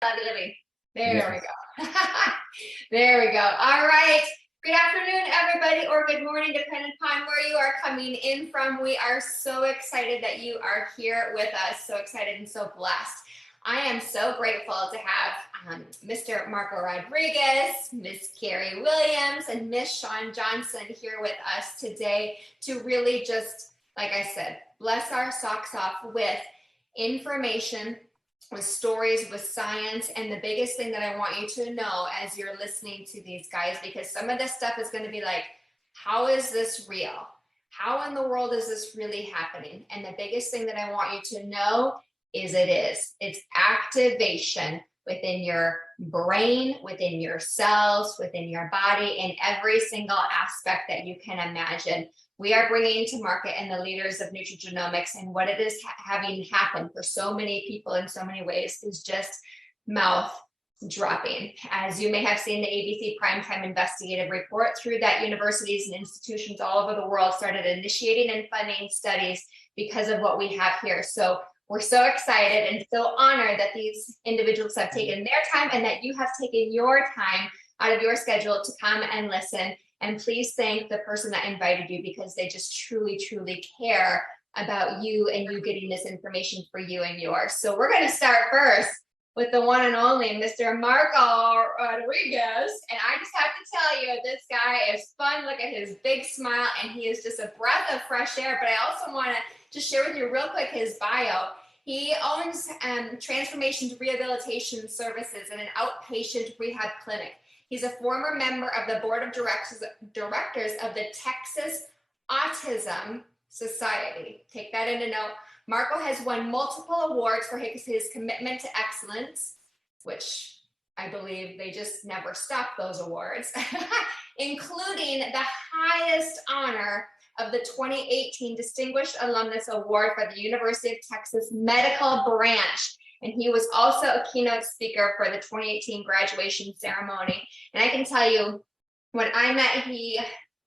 There we go. There we go. All right. Good afternoon, everybody, or good morning, depending upon where you are coming in from. We are so excited that you are here with us. So excited and so blessed. I am so grateful to have Mr. Marco Rodriguez, Miss Kerry Williams, and Miss Shaun Johnson here with us today to really just, like I said, bless our socks off with information, with stories, with science. And the biggest thing that I want you to know as you're listening to these guys, because some of this stuff is going to be like, how is this real? How in the world is this really happening? And the biggest thing that I want you to know is it's activation within your brain, within your cells, within your body, in every single aspect that you can imagine. We are bringing to market, and the leaders of nutrigenomics, and what it is having happen for so many people in so many ways is just mouth dropping. As you may have seen, the ABC Primetime Investigative Report, through that universities and institutions all over the world started initiating and funding studies because of what we have here. So we're so excited and so honored that these individuals have taken their time and that you have taken your time out of your schedule to come and listen. And please thank the person that invited you, because they just truly, truly care about you and you getting this information for you and yours. So we're going to start first with the one and only Mr. Marco Rodriguez. And I just have to tell you, this guy is fun. Look at his big smile, and he is just a breath of fresh air. But I also want to just share with you real quick his bio. He owns Transformations Rehabilitation Services and an outpatient rehab clinic. He's a former member of the board of directors of the Texas Autism Society. Take that into note. Marco has won multiple awards for his commitment to excellence, which I believe they just never stop those awards, including the highest honor of the 2018 Distinguished Alumnus Award for the University of Texas Medical Branch. And he was also a keynote speaker for the 2018 graduation ceremony. And I can tell you, when I met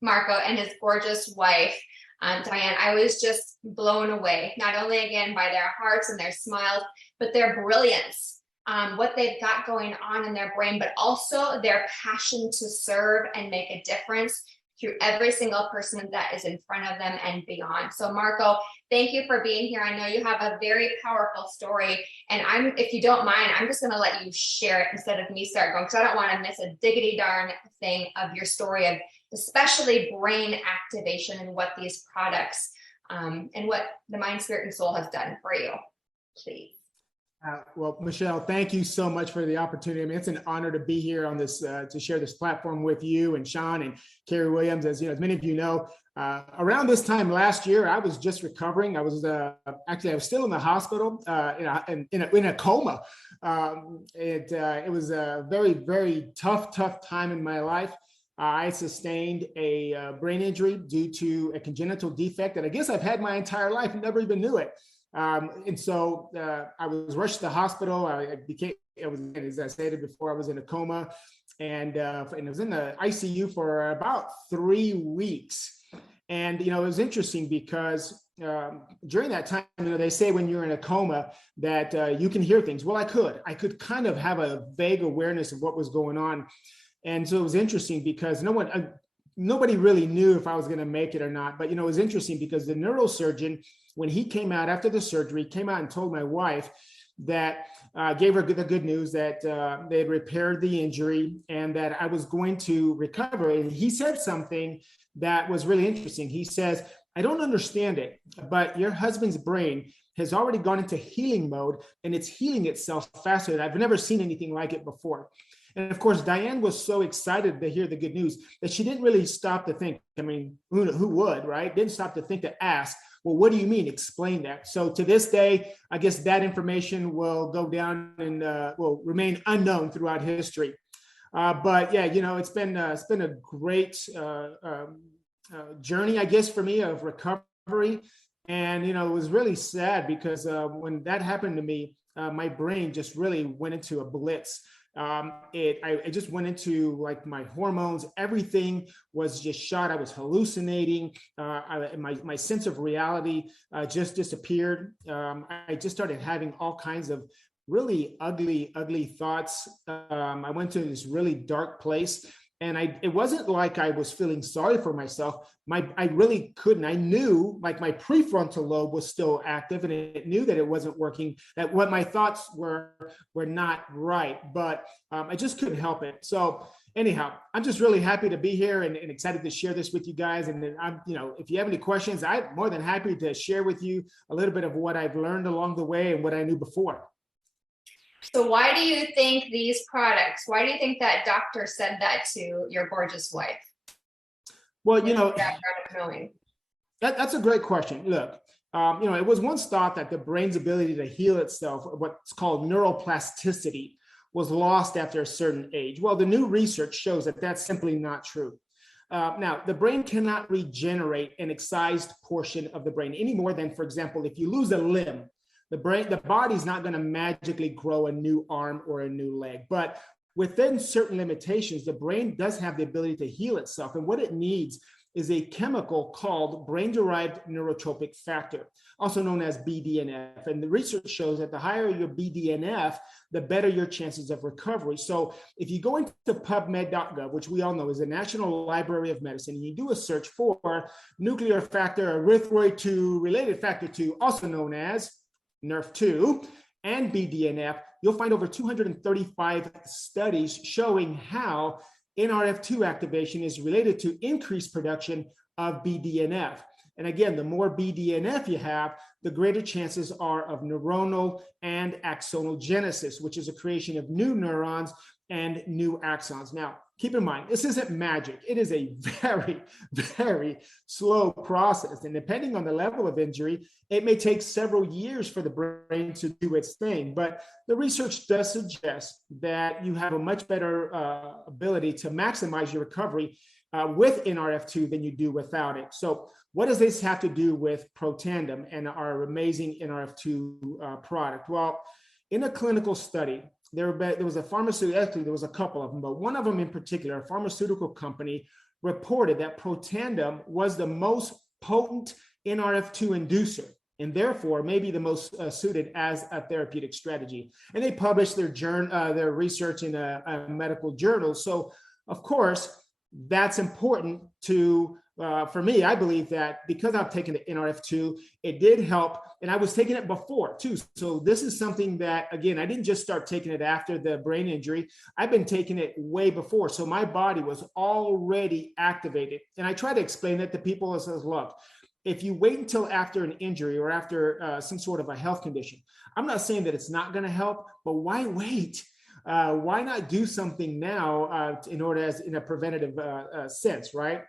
Marco and his gorgeous wife, Diane, I was just blown away, not only again by their hearts and their smiles, but their brilliance, what they've got going on in their brain, but also their passion to serve and make a difference through every single person that is in front of them and beyond. So Marco, thank you for being here. I know you have a very powerful story, and if you don't mind, I'm just gonna let you share it instead of me start going, because I don't wanna miss a diggity darn thing of your story of especially brain activation and what these products and what the Mind, Spirit, and Soul has done for you, please. Well, Michelle, thank you so much for the opportunity. I mean, it's an honor to be here on this, to share this platform with you and Shaun and Kerry Williams. As you know, as many of you know, around this time last year, I was just recovering. I was still in the hospital, in a coma. It was a very, very tough time in my life. I sustained a brain injury due to a congenital defect that I guess I've had my entire life and never even knew it. And so I was rushed to the hospital. As I stated before, I was in a coma, and I was in the ICU for about 3 weeks. And, it was interesting because during that time, they say when you're in a coma that you can hear things. Well, I could kind of have a vague awareness of what was going on. And so it was interesting because nobody really knew if I was going to make it or not. But, it was interesting because the neurosurgeon, when he came out after the surgery, came out and told my wife that, gave her the good news that they had repaired the injury and that I was going to recover. And he said something that was really interesting. He says, I don't understand it, but your husband's brain has already gone into healing mode, and it's healing itself faster. I've never seen anything like it before. And of course, Diane was so excited to hear the good news that she didn't really stop to think. I mean, who would, right? Didn't stop to think to ask, well, what do you mean? Explain that. So to this day, I guess that information will go down and will remain unknown throughout history. But yeah, it's been a great journey, I guess, for me of recovery. And, it was really sad because when that happened to me, my brain just really went into a blitz. I just went into like my hormones, everything was just shot. I was hallucinating. My sense of reality just disappeared. I just started having all kinds of really ugly thoughts. I went to this really dark place. And it wasn't like I was feeling sorry for myself. I really couldn't. I knew like my prefrontal lobe was still active, and it knew that it wasn't working, that what my thoughts were not right, but I just couldn't help it. So anyhow, I'm just really happy to be here and excited to share this with you guys. And then if you have any questions, I'm more than happy to share with you a little bit of what I've learned along the way and what I knew before. So why do you think these products, why do you think that doctor said that to your gorgeous wife? Well, Background of knowing. That's a great question. Look, it was once thought that the brain's ability to heal itself, what's called neuroplasticity, was lost after a certain age. Well, the new research shows that that's simply not true. Now, the brain cannot regenerate an excised portion of the brain any more than, for example, if you lose a limb, the body's not going to magically grow a new arm or a new leg. But within certain limitations, the brain does have the ability to heal itself. And what it needs is a chemical called brain-derived neurotrophic factor, also known as BDNF. And the research shows that the higher your BDNF, the better your chances of recovery. So if you go into PubMed.gov, which we all know is the National Library of Medicine, and you do a search for nuclear factor erythroid-2 related factor 2, also known as NERF2 and BDNF, you'll find over 235 studies showing how NRF2 activation is related to increased production of BDNF. And again, the more BDNF you have, the greater chances are of neuronal and axonal genesis, which is a creation of new neurons and new axons. Now, keep in mind, this isn't magic. It is a very, very slow process. And depending on the level of injury, it may take several years for the brain to do its thing. But the research does suggest that you have a much better ability to maximize your recovery with NRF2 than you do without it. So what does this have to do with Protandim and our amazing NRF2 product? Well, in a clinical study, there was a pharmaceutical, actually there was a couple of them, but one of them in particular, a pharmaceutical company reported that Protandim was the most potent NRF2 inducer, and therefore maybe the most suited as a therapeutic strategy. And they published their research in a medical journal. So of course, that's important for me. I believe that because I've taken the NRF2, it did help. And I was taking it before too. So this is something that, again, I didn't just start taking it after the brain injury. I've been taking it way before. So my body was already activated. And I try to explain that to people as look, if you wait until after an injury or after some sort of a health condition, I'm not saying that it's not going to help, but why wait? Why not do something now in a preventative sense, right?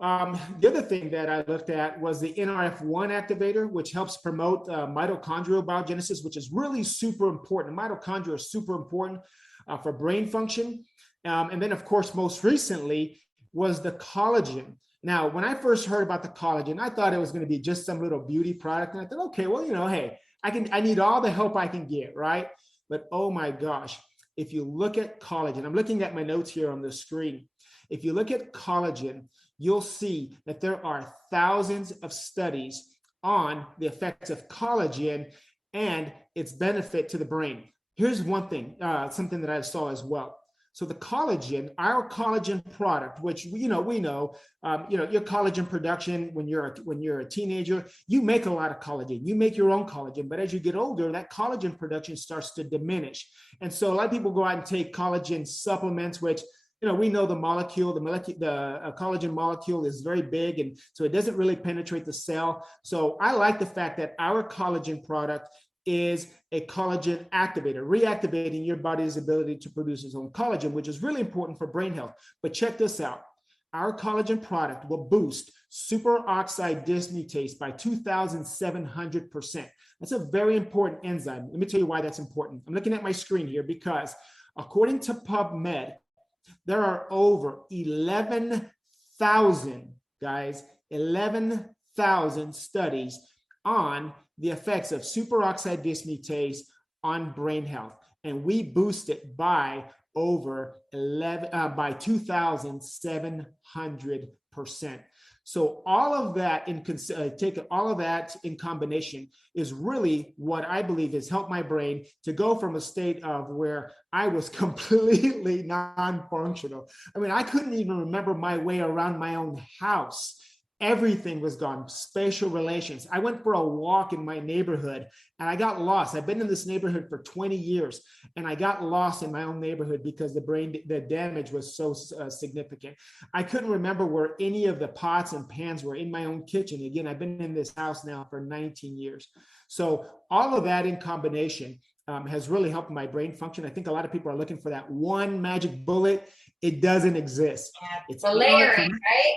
The other thing that I looked at was the NRF1 activator, which helps promote mitochondrial biogenesis, which is really super important. Mitochondria are super important for brain function. And then, of course, most recently was the collagen. Now, when I first heard about the collagen, I thought it was going to be just some little beauty product. And I thought, okay, well, hey, I need all the help I can get, right? But oh my gosh, if you look at collagen, I'm looking at my notes here on the screen. If you look at collagen, you'll see that there are thousands of studies on the effects of collagen and its benefit to the brain. Here's one thing, something that I saw as well. So the collagen, our collagen product, which we know, your collagen production when you're a teenager, you make a lot of collagen. You make your own collagen, but as you get older, that collagen production starts to diminish. And so a lot of people go out and take collagen supplements, which we know the collagen molecule is very big, and so it doesn't really penetrate the cell. So I like the fact that our collagen product is a collagen activator, reactivating your body's ability to produce its own collagen, which is really important for brain health. But check this out. Our collagen product will boost superoxide dismutase by 2,700%. That's a very important enzyme. Let me tell you why that's important. I'm looking at my screen here because according to PubMed, there are over 11,000, guys, 11,000 studies on the effects of superoxide dismutase on brain health. And we boost it by over 2,700%. So all of that take all of that in combination is really what I believe has helped my brain to go from a state of where I was completely non-functional. I mean, I couldn't even remember my way around my own house. Everything was gone. Spatial relations. I went for a walk in my neighborhood and I got lost. I've been in this neighborhood for 20 years and I got lost in my own neighborhood because the damage was so significant. I couldn't remember where any of the pots and pans were in my own kitchen. Again, I've been in this house now for 19 years. So all of that in combination has really helped my brain function. I think a lot of people are looking for that one magic bullet. It doesn't exist. Yeah. It's the layering, right?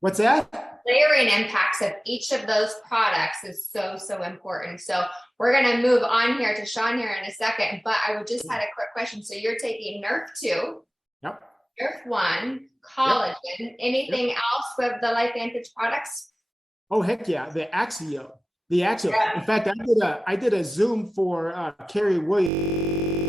What's that? Layering impacts of each of those products is so, so important. So we're going to move on here to Shaun here in a second, but I would just had a quick question. So you're taking Nerf 2, Yep. Nerf 1, collagen, anything else with the LifeVantage products? Oh, heck yeah. The Axio. Yeah. In fact, I did a Zoom for Kerry Williams